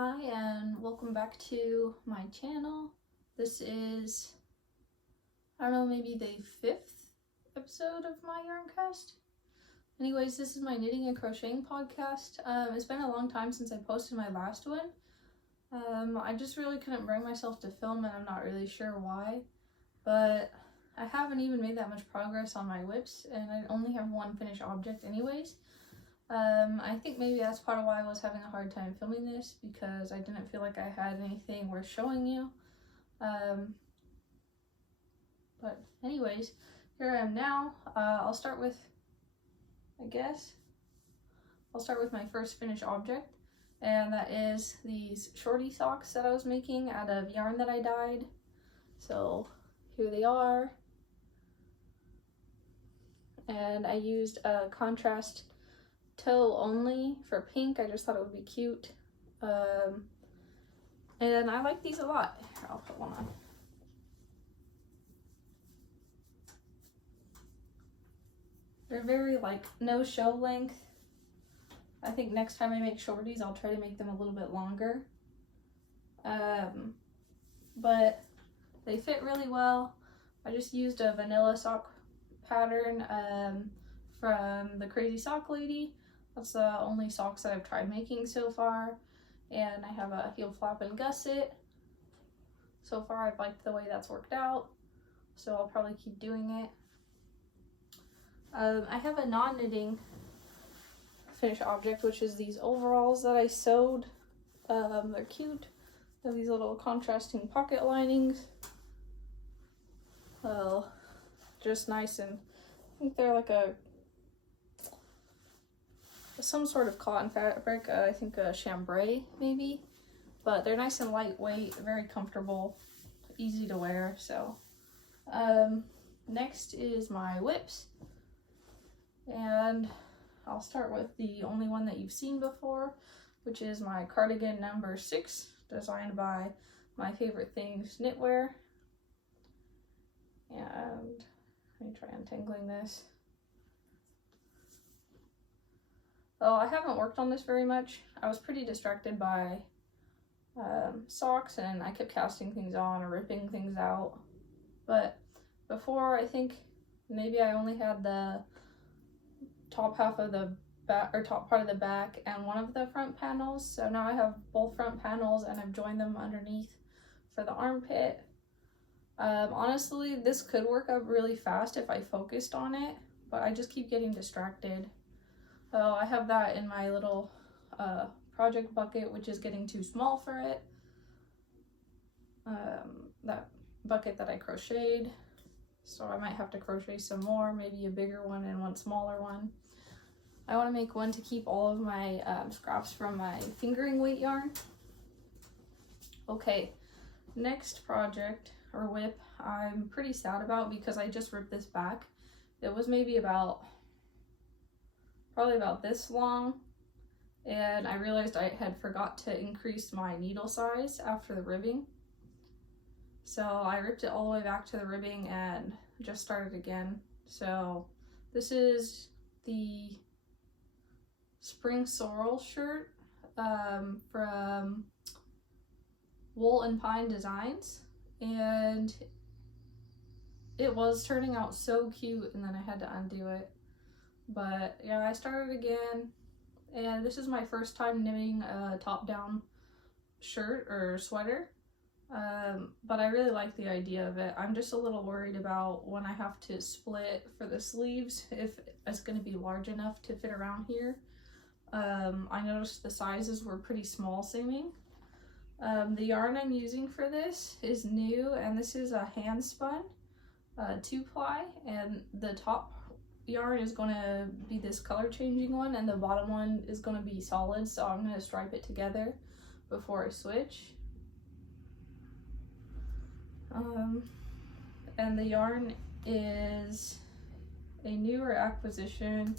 Hi and welcome back to my channel. This is, I don't know, maybe the 5th episode of my Yarncast. Anyways, this is my knitting and crocheting podcast. It's been a long time since I posted my last one. I just really couldn't bring myself to film and I'm not really sure why. But I haven't even made that much progress on my whips and I only have one finished object anyways. I think maybe that's part of why I was having a hard time filming this, because I didn't feel like I had anything worth showing you. But anyways, here I am now. I'll start with my first finished object, and that is these Shorty Socks that I was making out of yarn that I dyed. So here they are. And I used a contrast toe only for pink. I just thought it would be cute. And I like these a lot. Here, I'll put one on. They're very like no show length. I think next time I make shorties I'll try to make them a little bit longer. But they fit really well. I just used a vanilla sock pattern from the Crazy Sock Lady. That's the only socks that I've tried making so far, and I have a heel flap and gusset. So far I've liked the way that's worked out, so I'll probably keep doing it. I have a non-knitting finished object, which is these overalls that I sewed. They're cute. They have these little contrasting pocket linings. Well, just nice, and I think they're like some sort of cotton fabric, I think a chambray maybe, but they're nice and lightweight, very comfortable, easy to wear. So next is my whips, and I'll start with the only one that you've seen before, which is my Cardigan Number 6, designed by My Favorite Things Knitwear. And let me try untangling this. Oh, I haven't worked on this very much. I was pretty distracted by socks, and I kept casting things on or ripping things out. But before, I think maybe I only had the top half of the back, or top part of the back, and one of the front panels. So now I have both front panels, and I've joined them underneath for the armpit. Honestly, this could work up really fast if I focused on it, but I just keep getting distracted. So I have that in my little project bucket, which is getting too small for it. That bucket that I crocheted, so I might have to crochet some more, maybe a bigger one and one smaller one. I want to make one to keep all of my scraps from my fingering weight yarn. Okay, next project or whip I'm pretty sad about, because I just ripped this back. It was maybe probably about this long, and I realized I had forgot to increase my needle size after the ribbing. So I ripped it all the way back to the ribbing and just started again. So this is the spring sorrel shirt from Wool and Pine Designs, and it was turning out so cute, and then I had to undo it. But yeah, I started again, and this is my first time knitting a top-down shirt or sweater, but I really like the idea of it. I'm just a little worried about when I have to split for the sleeves, if it's going to be large enough to fit around here. I noticed the sizes were pretty small seeming. The yarn I'm using for this is new, and this is a hand spun 2-ply, and the top yarn is going to be this color changing one, and the bottom one is going to be solid, so I'm going to stripe it together before I switch. And the yarn is a newer acquisition,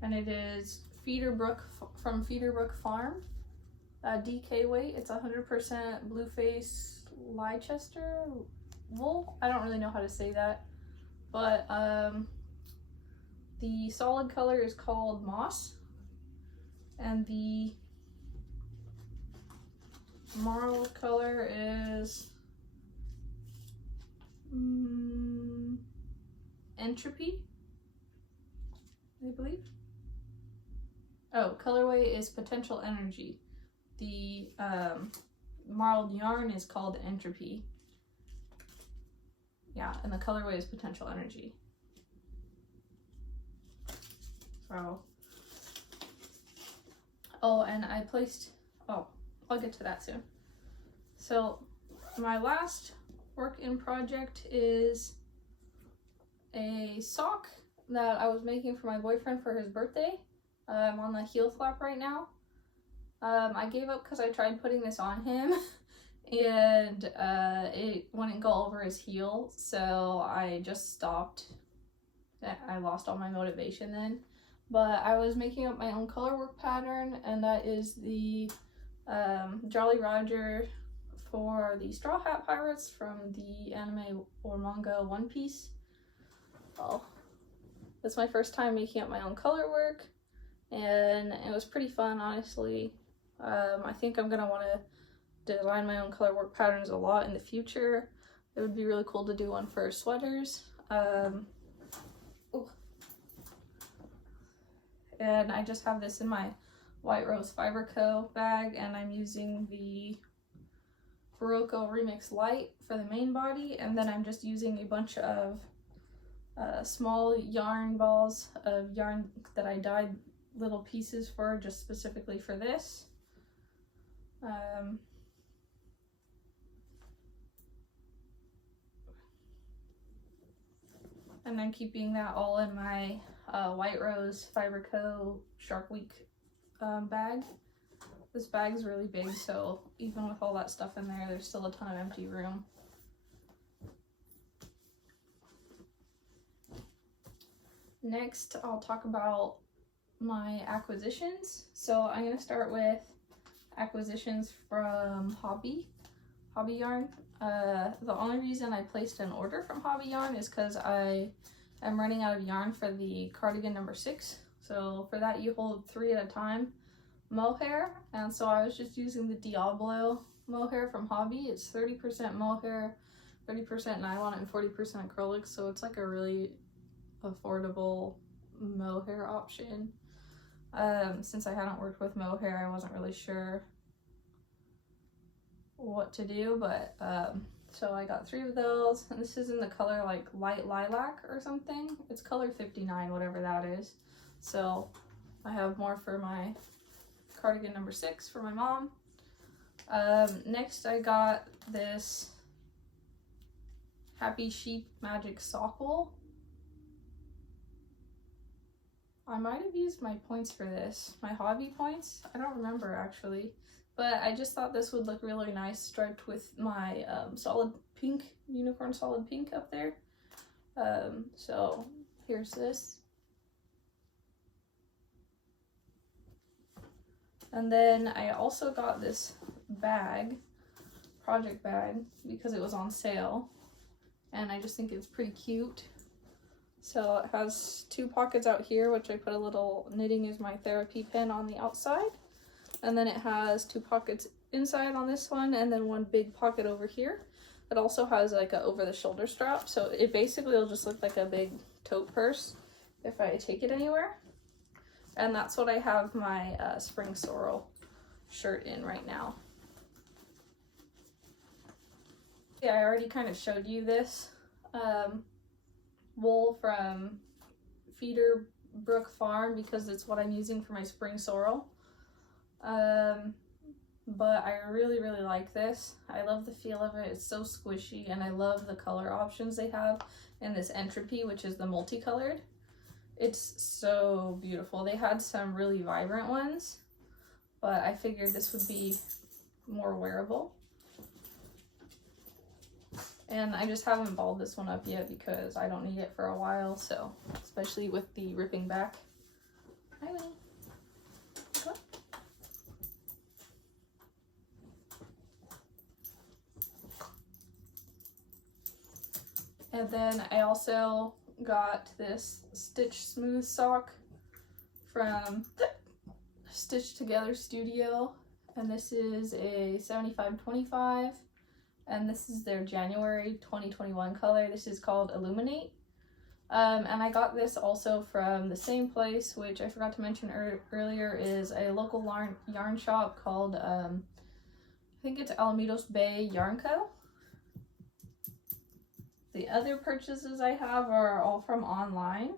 and it is from Feederbrook Farm, DK weight. It's 100% Blueface Leicester wool. I don't really know how to say that, but the solid color is called Moss, and the marl color is Entropy, I believe. Oh, colorway is Potential Energy. The marled yarn is called Entropy. Yeah, and the colorway is Potential Energy. So, oh, and I placed, oh, I'll get to that soon. So, my last work in project is a sock that I was making for my boyfriend for his birthday. I'm on the heel flap right now. I gave up because I tried putting this on him and it wouldn't go over his heel, so I just stopped. I lost all my motivation then. But I was making up my own color work pattern, and that is the Jolly Roger for the Straw Hat Pirates from the anime or manga One Piece. Well, it's my first time making up my own color work, and it was pretty fun, honestly. I think I'm gonna want to design my own color work patterns a lot in the future. It would be really cool to do one for sweaters. And I just have this in my White Rose Fiber Co. bag, and I'm using the Barocco Remix Light for the main body, and then I'm just using a bunch of small yarn balls of yarn that I dyed little pieces for, just specifically for this. And I'm keeping that all in my White Rose Fiber Co. Shark Week bag. This bag's really big, so even with all that stuff in there, there's still a ton of empty room. Next, I'll talk about my acquisitions. So I'm going to start with acquisitions from Hobby Yarn. The only reason I placed an order from Hobby Yarn is because I am running out of yarn for the Cardigan Number 6. So for that, you hold 3 at a time mohair, and so I was just using the Diablo mohair from Hobby. It's 30% mohair, 30% nylon, and 40% acrylic, so it's like a really affordable mohair option. Since I hadn't worked with mohair, I wasn't really sure what to do, but so I got 3 of those, and this is in the color like light lilac or something. It's color 59, whatever that is. So I have more for my Cardigan Number 6 for my mom. Next I got this Happy Sheep Magic sock wool. I might have used my points for this, my hobby points. I don't remember actually, but I just thought this would look really nice striped with my solid pink, unicorn solid pink up there. So here's this. And then I also got this bag, project bag, because it was on sale, and I just think it's pretty cute. So it has 2 pockets out here, which I put a little knitting is my therapy pin on the outside. And then it has 2 pockets inside on this one, and then 1 big pocket over here. It also has like a over the shoulder strap, so it basically will just look like a big tote purse if I take it anywhere. And that's what I have my spring sorrel shirt in right now. Yeah, I already kind of showed you this wool from Feeder Brook Farm because it's what I'm using for my spring sorrel. But I really like this. I love the feel of it. It's so squishy, and I love the color options they have in this Entropy, which is the multicolored. It's so beautiful. They had some really vibrant ones, but I figured this would be more wearable. And I just haven't balled this one up yet because I don't need it for a while, so especially with the ripping back. Hi, Winnie. Come on. And then I also got this Stitch Smooth sock from Stitch Together Studio, and this is a 75-25, and this is their January 2021 color. This is called Illuminate. And I got this also from the same place, which I forgot to mention earlier, is a local yarn shop called, I think it's Alamitos Bay Yarn Co. The other purchases I have are all from online.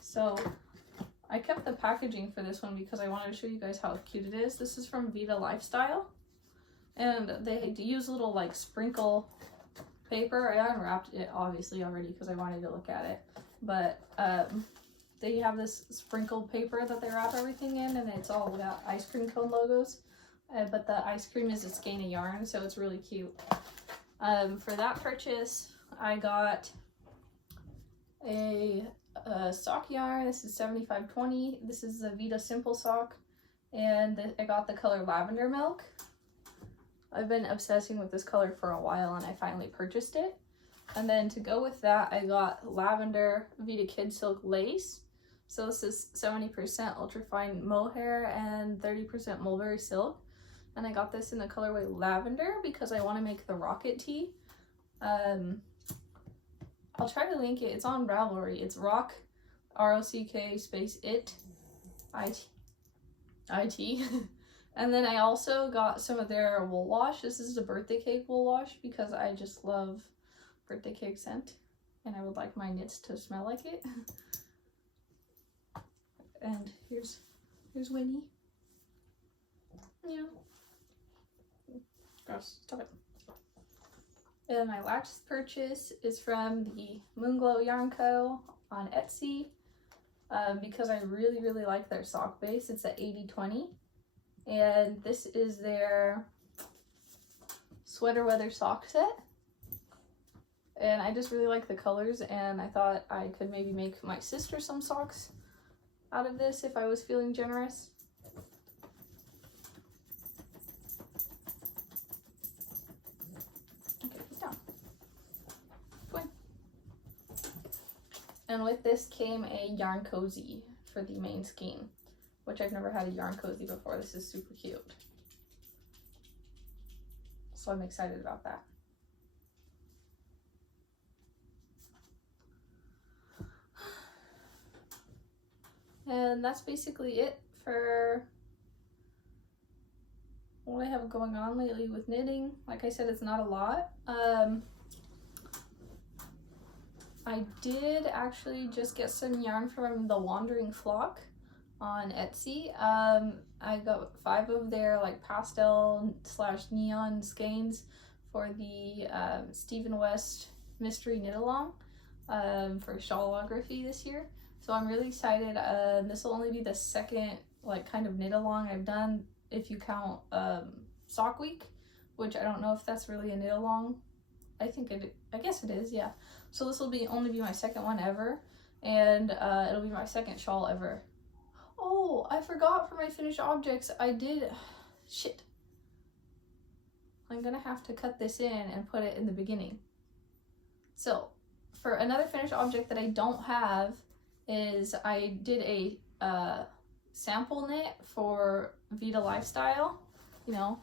So I kept the packaging for this one because I wanted to show you guys how cute it is. This is from Vida Lifestyle. And they use little like sprinkle paper. I unwrapped it obviously already because I wanted to look at it. But they have this sprinkle paper that they wrap everything in, and it's all got ice cream cone logos. But the ice cream is a skein of yarn, so it's really cute. For that purchase, I got a sock yarn. This is 75-20. This is a Vida Simple sock, and I got the color Lavender Milk. I've been obsessing with this color for a while, and I finally purchased it. And then to go with that, I got Lavender Vida Kid Silk Lace. So this is 70% ultrafine mohair and 30% mulberry silk. And I got this in the colorway Lavender because I want to make the rocket tee. I'll try to link it. It's on Ravelry. It's rock, R-O-C-K space it, I-T. And then I also got some of their wool wash. This is a birthday cake wool wash because I just love birthday cake scent, and I would like my knits to smell like it. And here's Winnie. Yeah. Gross. Stop it. And my last purchase is from the Moonglow Yarn Co. on Etsy because I really like their sock base. It's a 80-20, and this is their sweater weather sock set. And I just really like the colors, and I thought I could maybe make my sister some socks out of this if I was feeling generous. Okay, put down. Twin. And with this came a yarn cozy for the main skein, which I've never had a yarn cozy before. This is super cute. So I'm excited about that. And that's basically it for what I have going on lately with knitting. Like I said, it's not a lot. I did actually just get some yarn from the Wandering Flock on Etsy. I got 5 of their like pastel / neon skeins for the Stephen West Mystery Knit Along for shawlography this year. So I'm really excited. This will only be the second like kind of knit along I've done if you count sock week, which I don't know if that's really a knit along. I guess it is, yeah. So this will only be my second one ever, and it'll be my second shawl ever. Oh, I forgot for my finished objects. Shit. I'm gonna have to cut this in and put it in the beginning. So for another finished object that I don't have is I did a sample knit for Vida Lifestyle, you know,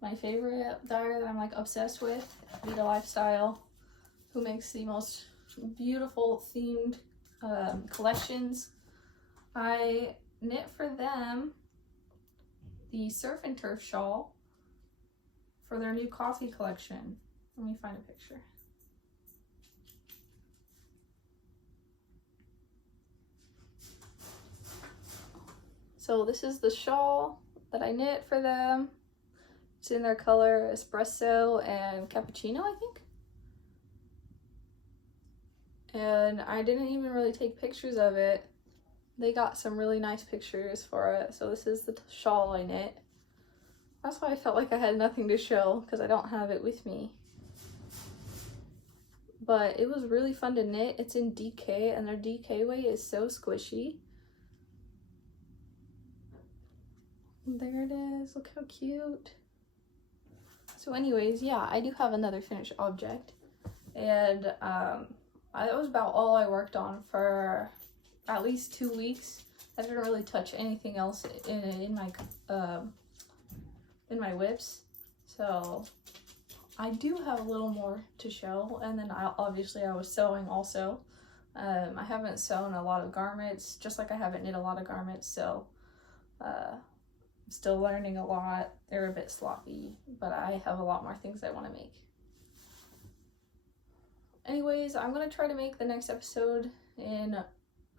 my favorite dyer that I'm like obsessed with, Vida Lifestyle, who makes the most beautiful themed collections. I knit for them the Surf and Turf shawl for their new coffee collection. Let me find a picture. So this is the shawl that I knit for them. It's in their color espresso and cappuccino, I think. And I didn't even really take pictures of it. They got some really nice pictures for it. So this is the shawl I knit. That's why I felt like I had nothing to show, because I don't have it with me. But it was really fun to knit. It's in DK, and their DK weight is so squishy. There it is. Look how cute. So anyways, yeah, I do have another finished object. And that was about all I worked on for at least 2 weeks. I didn't really touch anything else in my in my whips. So I do have a little more to show, and then obviously I was sewing also. I haven't sewn a lot of garments, just like I haven't knit a lot of garments, so I'm still learning a lot. They're a bit sloppy, but I have a lot more things I want to make. Anyways, I'm going to try to make the next episode in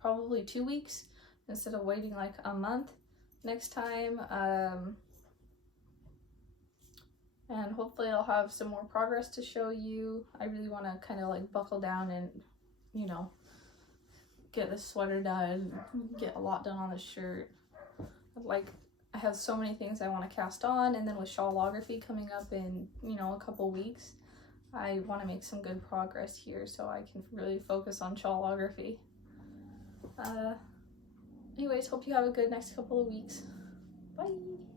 probably 2 weeks instead of waiting like a month next time. And hopefully I'll have some more progress to show you. I really want to kind of like buckle down and, you know, get this sweater done, get a lot done on this shirt. Like, I have so many things I want to cast on, and then with shawlography coming up in, you know, a couple weeks, I want to make some good progress here so I can really focus on shawlography. Anyways, hope you have a good next couple of weeks. Bye!